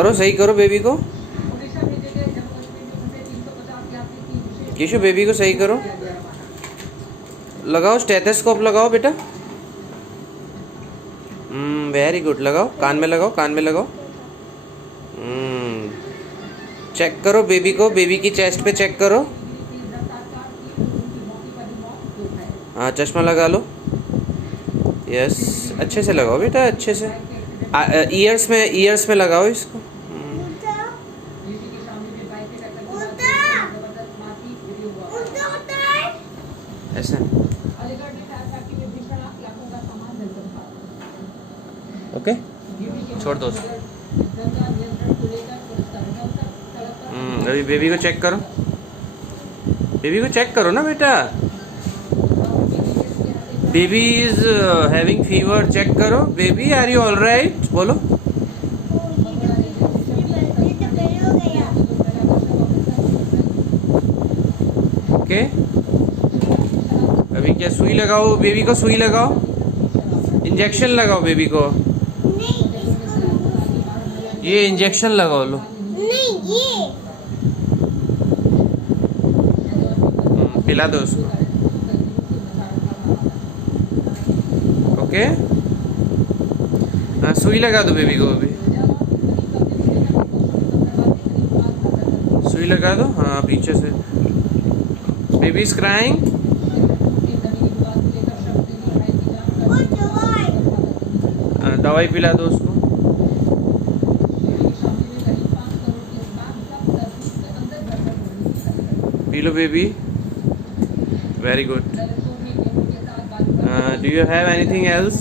करो, सही करो बेबी को। किशु बेबी को सही करो। लगाओ स्टेथोस्कोप, लगाओ बेटा। Very good. लगाओ कान में, लगाओ कान में लगाओ। चेक करो बेबी को, बेबी की चेस्ट पे चेक करो। हाँ चश्मा लगा लो। यस, अच्छे से लगाओ बेटा, अच्छे से। ईयर्स में लगाओ इसको। ऐसे ओके, छोड़ दो उसको। अभी बेबी को चेक करो, बेबी को चेक करो ना बेटा। Baby is having fever, check करो। Baby are you all right, बोलो। ओके, अभी क्या सुई लगाओ बेबी को, सुई लगाओ, इंजेक्शन लगाओ बेबी को। ये इंजेक्शन लगाओ लो। पिला दो उसको। ओके, हाँ सुई लगा दो बेबी को। अभी सुई लगा दो, हाँ पीछे से। Baby is crying. दवाई पिला दो उसको। P low baby, very good. Do you have anything else?